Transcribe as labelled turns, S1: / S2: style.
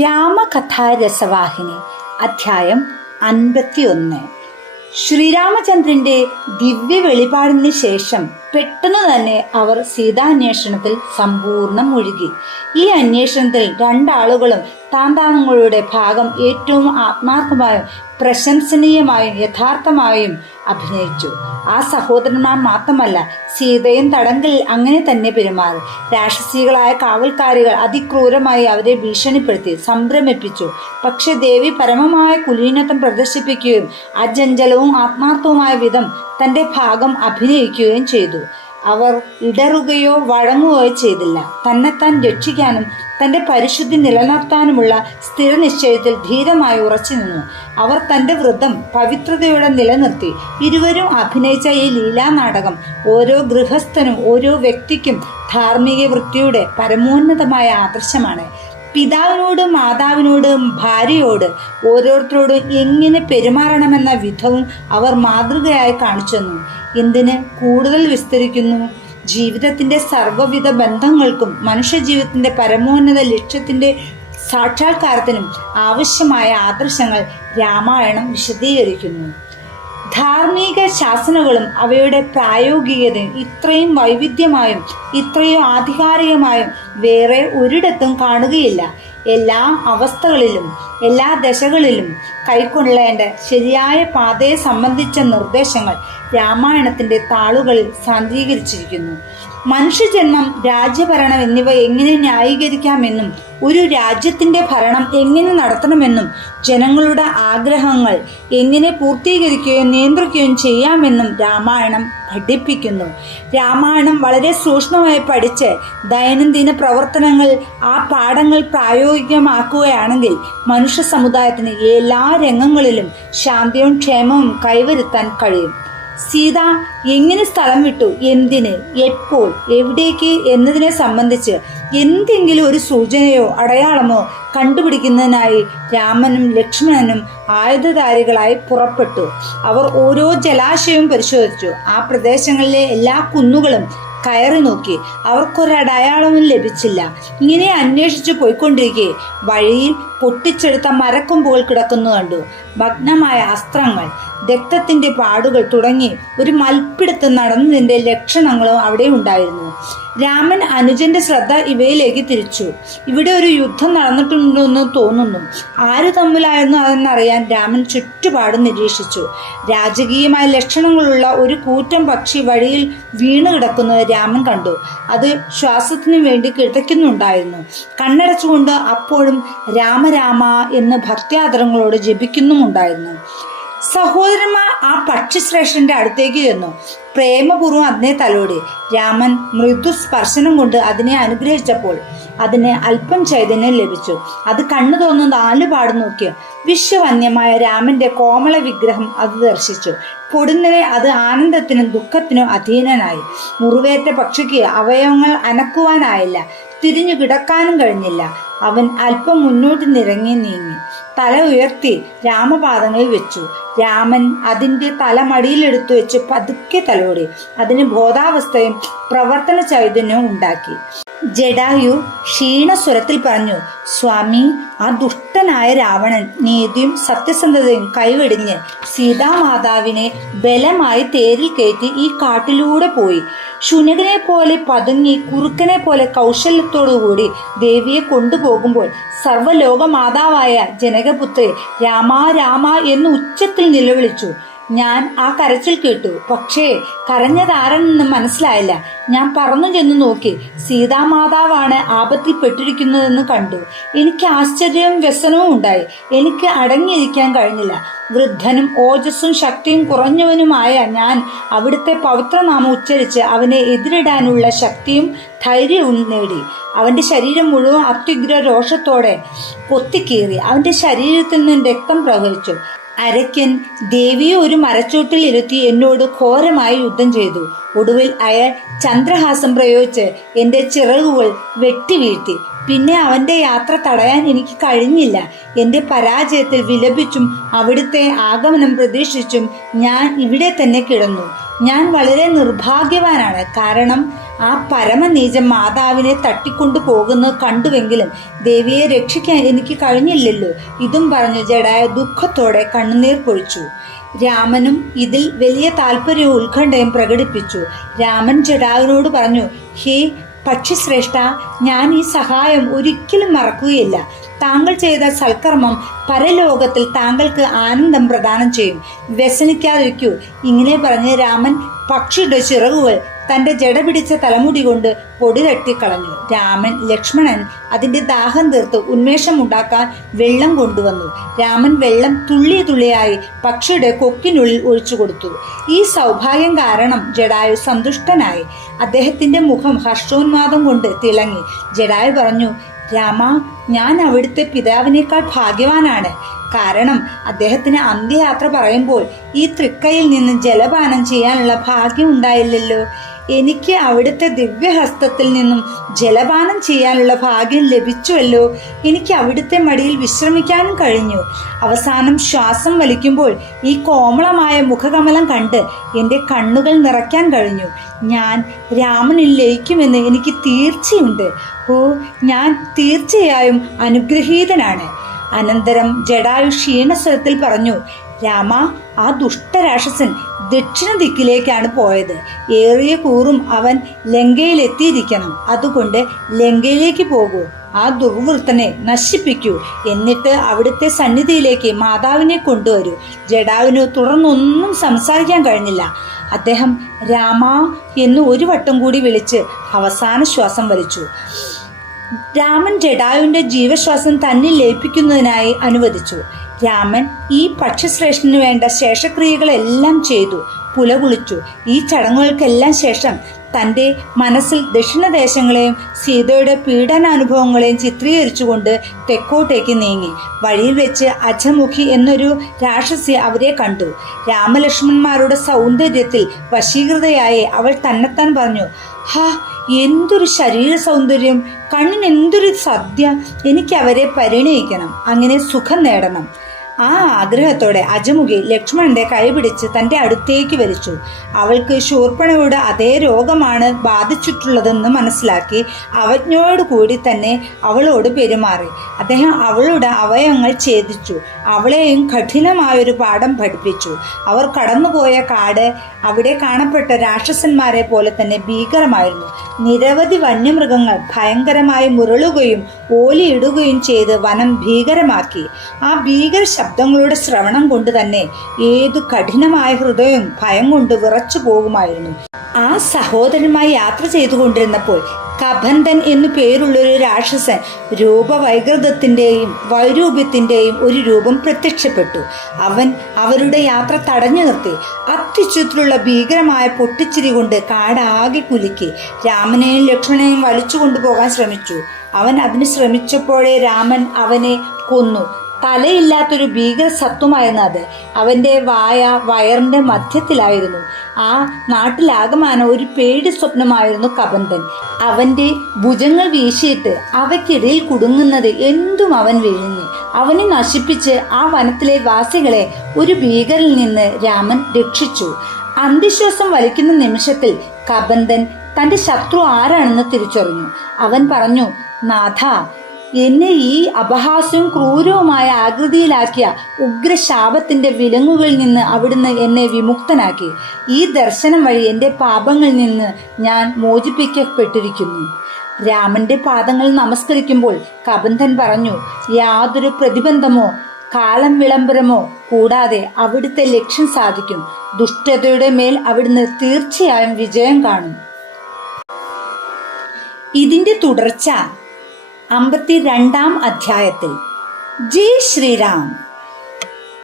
S1: രാമകഥാരസവാഹിനി അധ്യായം അൻപത്തിയൊന്ന്. ശ്രീരാമചന്ദ്രന്റെ ദിവ്യ വെളിപാടിന് ശേഷം പെട്ടെന്ന് തന്നെ അവർ സീതാന്വേഷണത്തിൽ സമ്പൂർണം മുഴുകി. ഈ അന്വേഷണത്തിൽ രണ്ടാളുകളും താന്താങ്ങളുടെ ഭാഗം ഏറ്റവും ആത്മാർത്ഥമായും പ്രശംസനീയമായും യഥാർത്ഥമായും അഭിനയിച്ചു. ആ സഹോദരന്മാർ മാത്രമല്ല സീതയും തടങ്കലിൽ അങ്ങനെ തന്നെ പെരുമാറി. രാക്ഷസികളായ കാവൽക്കാരികൾ അതിക്രൂരമായി അവരെ ഭീഷണിപ്പെടുത്തി സംഭ്രമിപ്പിച്ചു. പക്ഷെ ദേവി പരമമായ കുലീനത്വം പ്രദർശിപ്പിക്കുകയും അജഞ്ചലവും ആത്മാർത്ഥവുമായ വിധം തന്റെ ഭാഗം അഭിനയിക്കുകയും ചെയ്തു. അവർ ഇടറുകയോ വഴങ്ങുകയോ ചെയ്തില്ല. തന്നെത്താൻ രക്ഷിക്കാനും തന്റെ പരിശുദ്ധി നിലനിർത്താനുമുള്ള സ്ഥിരനിശ്ചയത്തിൽ ധീരമായി ഉറച്ചു നിന്നു. അവർ തന്റെ വ്രതം പവിത്രതയോടെ നിലനിർത്തി. ഇരുവരും അഭിനയിച്ച ഈ ലീലാനാടകം ഓരോ ഗൃഹസ്ഥനും ഓരോ വ്യക്തിക്കും ധാർമ്മിക വൃത്തിയുടെ പരമോന്നതമായ ആദർശമാണ്. പിതാവിനോട് മാതാവിനോട് ഭാര്യയോട് ഓരോരുത്തരോടും എങ്ങനെ പെരുമാറണമെന്ന വിധവും അവർ മാതൃകയായി കാണിച്ചു തന്നു. എന്തിന് കൂടുതൽ വിസ്തരിക്കുന്നു? ജീവിതത്തിന്റെ സർവവിധ ബന്ധങ്ങൾക്കും മനുഷ്യജീവിതത്തിന്റെ പരമോന്നത ലക്ഷ്യത്തിന്റെ സാക്ഷാത്കാരത്തിനും ആവശ്യമായ ആദർശങ്ങൾ രാമായണം വിശദീകരിക്കുന്നു. ധാർമ്മിക ശാസനകളും അവയുടെ പ്രായോഗികതയും ഇത്രയും വൈവിധ്യമായും ഇത്രയും ആധികാരികമായും വേറെ ഒരിടത്തും കാണുകയില്ല. എല്ലാ അവസ്ഥകളിലും എല്ലാ ദശകളിലും കൈക്കൊള്ളേണ്ട ശരിയായ പാതയെ സംബന്ധിച്ച നിർദ്ദേശങ്ങൾ രാമായണത്തിന്റെ താളുകളിൽ സാന്ദ്രീകരിച്ചിരിക്കുന്നു. മനുഷ്യജന്മം രാജ്യഭരണം എന്നിവ എങ്ങനെ ന്യായീകരിക്കാമെന്നും ഒരു രാജ്യത്തിന്റെ ഭരണം എങ്ങനെ നടത്തണമെന്നും ജനങ്ങളുടെ ആഗ്രഹങ്ങൾ എങ്ങനെ പൂർത്തീകരിക്കുകയും നിയന്ത്രിക്കുകയും ചെയ്യാമെന്നും രാമായണം പഠിപ്പിക്കുന്നു. രാമായണം വളരെ സൂക്ഷ്മമായി പഠിച്ച് ദൈനംദിന പ്രവർത്തനങ്ങൾ ആ പാഠങ്ങൾ പ്രായോഗികമാക്കുകയാണെങ്കിൽ മനുഷ്യ സമുദായത്തിന് എല്ലാ രംഗങ്ങളിലും ശാന്തിയും ക്ഷേമവും കൈവരുത്താൻ കഴിയും. സീത എങ്ങനെ സ്ഥലം വിട്ടു? എന്തിന്? എപ്പോൾ? എവിടേക്ക്? എന്നതിനെ സംബന്ധിച്ച് എന്തെങ്കിലും ഒരു സൂചനയോ അടയാളമോ കണ്ടുപിടിക്കുന്നതിനായി രാമനും ലക്ഷ്മണനും ആയുധധാരികളായി പുറപ്പെട്ടു. അവർ ഓരോ ജലാശയവും പരിശോധിച്ചു. ആ പ്രദേശങ്ങളിലെ എല്ലാ കുന്നുകളും കയറി നോക്കി. അവർക്കൊരടയാളവും ലഭിച്ചില്ല. ഇങ്ങനെ അന്വേഷിച്ചു പോയിക്കൊണ്ടിരിക്കെ. വഴിയിൽ പൊട്ടിച്ചെടുത്ത മരക്കൊമ്പുകൾ കിടക്കുന്നു കണ്ടു. ഭഗ്നമായ അസ്ത്രങ്ങൾ രക്തത്തിന്റെ പാടുകൾ തുടങ്ങി ഒരു മൽപ്പിടുത്ത് നടന്നതിന്റെ ലക്ഷണങ്ങളും അവിടെ ഉണ്ടായിരുന്നു. രാമൻ അനുജന്റെ ശ്രദ്ധ ഇവയിലേക്ക് തിരിച്ചു. ഇവിടെ ഒരു യുദ്ധം നടന്നിട്ടുണ്ടെന്ന് തോന്നുന്നു. ആര് തമ്മിലായിരുന്നു അതെന്നറിയാൻ രാമൻ ചുറ്റുപാടും നിരീക്ഷിച്ചു. രാജകീയമായ ലക്ഷണങ്ങളുള്ള ഒരു കൂറ്റം പക്ഷി വഴിയിൽ വീണ് കിടക്കുന്നത് രാമൻ കണ്ടു. അത് ശ്വാസത്തിനു വേണ്ടി കിടക്കുന്നുണ്ടായിരുന്നു. കണ്ണടച്ചുകൊണ്ട് അപ്പോഴും രാമരാമ എന്ന് ഭക്ത്യാദരങ്ങളോട് ജപിക്കുന്നുമുണ്ടായിരുന്നു. സഹോദരന്മാർ ആ പക്ഷിശ്രേഷ്ഠന്റെ അടുത്തേക്ക് ചെന്നു. പ്രേമപൂർവം അതിനെ തലോടി. രാമൻ മൃദു സ്പർശനം കൊണ്ട് അതിനെ അനുഗ്രഹിച്ചപ്പോൾ അതിന് അല്പം ചൈതന്യം ലഭിച്ചു. അത് കണ്ണു തോന്നു നാലുപാട് നോക്കി. വിശ്വവന്യമായ രാമന്റെ കോമള വിഗ്രഹം അത് ദർശിച്ചു. പൊടുന്നനെ അത് ആനന്ദത്തിനും ദുഃഖത്തിനും അധീനനായി. മുറിവേറ്റ പക്ഷിക്ക് അവയവങ്ങൾ അനക്കുവാനായില്ല. തിരിഞ്ഞു കിടക്കാനും കഴിഞ്ഞില്ല. അവൻ അല്പം മുന്നോട്ട് നിരങ്ങി നീങ്ങി. തല ഉയർത്തി രാമപാദങ്ങളിൽ വെച്ചു. രാമൻ അതിന്റെ തല മടിയിലെടുത്തു വെച്ച് പതുക്കെ തലോടി. അതിന് ബോധാവസ്ഥയും പ്രവർത്തന ചൈതന്യവും ഉണ്ടാക്കി. ജഡായു ക്ഷീണസ്വരത്തിൽ പറഞ്ഞു സ്വാമി ആ ദുഷ്ടനായ രാവണൻ നീതിയും സത്യസന്ധതയും കൈവെടിഞ്ഞ് സീതാമാതാവിനെ ബലമായി തേരിൽ കയറ്റി ഈ കാട്ടിലൂടെ പോയി. ശുനകനെ പോലെ പതുങ്ങി കുറുക്കനെ പോലെ കൗശല്യത്തോടുകൂടി ദേവിയെ കൊണ്ടുപോകുമ്പോൾ സർവലോക മാതാവായ ജനകപുത്രി രാമാ രാമ എന്ന് ഉച്ചത്തിൽ നിലവിളിച്ചു. ഞാൻ ആ കരച്ചിൽ കേട്ടു. പക്ഷേ കരഞ്ഞതാരെന്ന് മനസ്സിലായില്ല. ഞാൻ പറന്നു ചെന്ന് നോക്കി. സീതാമാതാവാണ് ആപത്തിൽ പെട്ടിരിക്കുന്നതെന്ന് കണ്ടു. എനിക്ക് ആശ്ചര്യവും വ്യസനവും ഉണ്ടായി. എനിക്ക് അടങ്ങിയിരിക്കാൻ കഴിഞ്ഞില്ല. വൃദ്ധനും ഓജസ്സും ശക്തിയും കുറഞ്ഞവനുമായ ഞാൻ അവിടുത്തെ പവിത്രനാമം ഉച്ചരിച്ച് അവനെ എതിരിടാനുള്ള ശക്തിയും ധൈര്യവും നേടി. അവന്റെ ശരീരം മുഴുവൻ അത്യുഗ്ര രോഷത്തോടെ കൊത്തിക്കീറി അവന്റെ ശരീരത്തിൽ നിന്നും രക്തം പ്രവഹിച്ചു. അരയ്ക്കൻ ദേവിയെ ഒരു മരച്ചോട്ടിൽ ഇരുത്തി എന്നോട് ഘോരമായി യുദ്ധം ചെയ്തു. ഒടുവിൽ അയാൾ ചന്ദ്രഹാസം പ്രയോഗിച്ച് എന്റെ ചിറകുകൾ വെട്ടിവീഴ്ത്തി പിന്നെ അവന്റെ യാത്ര തടയാൻ എനിക്ക് കഴിഞ്ഞില്ല. എന്റെ പരാജയത്തിൽ വിലപിച്ചും അവിടുത്തെ ആഗമനം പ്രതീക്ഷിച്ചും ഞാൻ ഇവിടെ തന്നെ കിടന്നു. ഞാൻ വളരെ നിർഭാഗ്യവാനാണ്. കാരണം ആ പരമനീജം മാതാവിനെ തട്ടിക്കൊണ്ടു പോകുന്നത് കണ്ടുവെങ്കിലും ദേവിയെ രക്ഷിക്കാൻ എനിക്ക് കഴിഞ്ഞില്ലല്ലോ. ഇതും പറഞ്ഞു ജഡായ ദുഃഖത്തോടെ കണ്ണുനീർ പൊഴിച്ചു. രാമനും ഇതിൽ വലിയ താല്പര്യവും ഉത്കണ്ഠയും പ്രകടിപ്പിച്ചു. രാമൻ ജഡാവിനോട് പറഞ്ഞു ഹേ പക്ഷിശ്രേഷ്ഠ ഞാൻ ഈ സഹായം ഒരിക്കലും മറക്കുകയില്ല. താങ്കൾ ചെയ്ത സൽക്കർമ്മം പരലോകത്തിൽ താങ്കൾക്ക് ആനന്ദം പ്രദാനം ചെയ്യും. വ്യസനിക്കാതിരിക്കൂ. ഇങ്ങനെ പറഞ്ഞ് രാമൻ പക്ഷിയുടെ ചിറകുകൾ തന്റെ ജട പിടിച്ച തലമുടി കൊണ്ട് പൊടി തട്ടിക്കളഞ്ഞു. രാമൻ ലക്ഷ്മണൻ അതിന്റെ ദാഹം തീർത്ത് ഉന്മേഷമുണ്ടാക്കാൻ വെള്ളം കൊണ്ടുവന്നു. രാമൻ വെള്ളം തുള്ളി തുള്ളിയായി പക്ഷിയുടെ കൊക്കിനുള്ളിൽ ഒഴിച്ചു കൊടുത്തു. ഈ സൗഭാഗ്യം കാരണം ജഡായു സന്തുഷ്ടനായി. അദ്ദേഹത്തിന്റെ മുഖം ഹർഷോന്മാദം കൊണ്ട് തിളങ്ങി. ജഡായു പറഞ്ഞു രാമ ഞാൻ അവിടുത്തെ പിതാവിനേക്കാൾ ഭാഗ്യവാനാണ്. കാരണം അദ്ദേഹത്തിന് അന്ത്യയാത്ര പറയുമ്പോൾ ഈ തൃക്കയിൽ നിന്ന് ജലപാനം ചെയ്യാനുള്ള ഭാഗ്യം ഉണ്ടായില്ലല്ലോ. എനിക്ക് അവിടുത്തെ ദിവ്യഹസ്തത്തിൽ നിന്നും ജലപാനം ചെയ്യാനുള്ള ഭാഗ്യം ലഭിച്ചുവല്ലോ. എനിക്ക് അവിടുത്തെ മടിയിൽ വിശ്രമിക്കാനും കഴിഞ്ഞു. അവസാനം ശ്വാസം വലിക്കുമ്പോൾ ഈ കോമളമായ മുഖകമലം കണ്ട് എന്റെ കണ്ണുകൾ നിറയ്ക്കാൻ കഴിഞ്ഞു. ഞാൻ രാമനിൽ ലയിക്കുമെന്ന് എനിക്ക് തീർച്ചയുണ്ട്. ഓ ഞാൻ തീർച്ചയായും അനുഗ്രഹീതനാണ്. അനന്തരം ജഡായു ക്ഷീണസ്വരത്തിൽ പറഞ്ഞു രാമ ആ ദുഷ്ടരാക്ഷസൻ ദക്ഷിണ ദിക്കിലേക്കാണ് പോയത്. ഏറിയ കൂറും അവൻ ലങ്കയിലെത്തിയിരിക്കണം. അതുകൊണ്ട് ലങ്കയിലേക്ക് പോകൂ. ആ ദുർവൃത്തനെ നശിപ്പിക്കൂ. എന്നിട്ട് അവിടുത്തെ സന്നിധിയിലേക്ക് മാതാവിനെ കൊണ്ടുവരൂ. ജഡാവിന് തുടർന്നൊന്നും സംസാരിക്കാൻ കഴിഞ്ഞില്ല. അദ്ദേഹം രാമ എന്ന് ഒരു വട്ടം കൂടി വിളിച്ച് അവസാന ശ്വാസം വലിച്ചു. രാമൻ ജഡായുവിന്റെ ജീവശ്വാസം തന്നിൽ ലയിപ്പിക്കുന്നതിനായി അനുവദിച്ചു. രാമൻ ഈ പക്ഷിശ്രേഷ്ഠന് വേണ്ട ശേഷക്രിയകളെല്ലാം ചെയ്തു പുലകുളിച്ചു ഈ ചടങ്ങുകൾക്കെല്ലാം ശേഷം തന്റെ മനസ്സിൽ ദക്ഷിണദേശങ്ങളെയും സീതയുടെ പീഡനാനുഭവങ്ങളെയും ചിത്രീകരിച്ചുകൊണ്ട് തെക്കോട്ടേക്ക് നീങ്ങി. വഴിയിൽ വെച്ച് അജമുഖി എന്നൊരു രാക്ഷസി അവരെ കണ്ടു. രാമലക്ഷ്മണന്മാരുടെ സൗന്ദര്യത്തിൽ വശീകൃതയായി അവൾ തന്നെത്താൻ പറഞ്ഞു ഹാ എന്തൊരു ശരീര സൗന്ദര്യം. കണ്ണിന് എന്തൊരു സദ്യ. എനിക്ക് അവരെ പരിണയിക്കണം. അങ്ങനെ സുഖം നേടണം. ആ ആഗ്രഹത്തോടെ അജമുഖി ലക്ഷ്മണന്റെ കൈപിടിച്ച് തന്റെ അടുത്തേക്ക് വലിച്ചു. അവൾക്ക് ശൂർപ്പണയുടെ അതേ രോഗമാണ് ബാധിച്ചിട്ടുള്ളതെന്ന് മനസ്സിലാക്കി അവജ്ഞയോടുകൂടി തന്നെ അവളോട് പെരുമാറി. അദ്ദേഹം അവളുടെ അവയവങ്ങൾ ഛേദിച്ചു. അവളെയും കഠിനമായൊരു പാഠം പഠിപ്പിച്ചു. അവർ കടന്നുപോയ കാട് അവിടെ കാണപ്പെട്ട രാക്ഷസന്മാരെ പോലെ തന്നെ ഭീകരമായിരുന്നു. നിരവധി വന്യമൃഗങ്ങൾ ഭയങ്കരമായി മുരളുകയും ഓലിയിടുകയും ചെയ്ത് വനം ഭീകരമാക്കി. ആ ഭീകര ശബ്ദങ്ങളുടെ ശ്രവണം കൊണ്ട് തന്നെ ഏതു കഠിനമായ ഹൃദയവും ഭയം കൊണ്ട് വിറച്ചു പോകുമായിരുന്നു. ആ സഹോദരന്മായി യാത്ര ചെയ്തുകൊണ്ടിരുന്നപ്പോൾ കബന്ധൻ എന്നു പേരുള്ളൊരു രാക്ഷസൻ രൂപവൈകൃതത്തിന്റെയും വൈരൂപ്യത്തിന്റെയും ഒരു രൂപം പ്രത്യക്ഷപ്പെട്ടു. അവൻ അവരുടെ യാത്ര തടഞ്ഞു നിർത്തി. അത്യുച്ചത്തിലുള്ള ഭീകരമായ പൊട്ടിച്ചിരി കൊണ്ട് കാടാകെ കുലുക്കി. രാമനെയും ലക്ഷ്മണനെയും വലിച്ചു കൊണ്ടുപോകാൻ ശ്രമിച്ചു. അവൻ അതിന് ശ്രമിച്ചപ്പോഴേ രാമൻ അവനെ കൊന്നു. തലയില്ലാത്തൊരു ഭീകര സത്വമായിരുന്നു അത്. അവന്റെ വായ വയറിന്റെ മധ്യത്തിലായിരുന്നു. ആ നാട്ടിലാകമാനം ഒരു പേടി സ്വപ്നമായിരുന്നു കബന്ധൻ അവന്റെ ഭുജങ്ങൾ വീശിയിട്ട് അവയ്ക്കിടയിൽ കുടുങ്ങുന്നത് എന്തും അവൻ വിഴുങ്ങി. അവനെ നശിപ്പിച്ച് ആ വനത്തിലെ വാസികളെ ഒരു ഭീകരിൽ നിന്ന് രാമൻ രക്ഷിച്ചു. അന്ത്യശ്വാസം വലിക്കുന്ന നിമിഷത്തിൽ കബന്ധൻ തന്റെ ശത്രു ആരാണെന്ന് തിരിച്ചറിഞ്ഞു. അവൻ പറഞ്ഞു നാഥ എന്നെ ഈ അപഹാസ്യവും ക്രൂരവുമായ ആകൃതിയിലാക്കിയ ഉഗ്രശാപത്തിന്റെ വിലങ്ങുകളിൽ നിന്ന് അവിടുന്ന് എന്നെ വിമുക്തനാക്കി. ഈ ദർശനം വഴി എന്റെ പാപങ്ങളിൽ നിന്ന് ഞാൻ മോചിപ്പിക്കപ്പെട്ടിരിക്കുന്നു. രാമന്റെ പാദങ്ങൾ നമസ്കരിക്കുമ്പോൾ കബന്ധൻ പറഞ്ഞു യാതൊരു പ്രതിബന്ധമോ കാലം വിളംബരമോ കൂടാതെ അവിടുത്തെ ലക്ഷ്യം സാധിക്കും. ദുഷ്ടതയുടെ മേൽ അവിടുന്ന് തീർച്ചയായും വിജയം കാണും. ഇതിന്റെ തുടർച്ച അമ്പത്തി രണ്ടാം അധ്യായത്തിൽ ജയ് ശ്രീറാം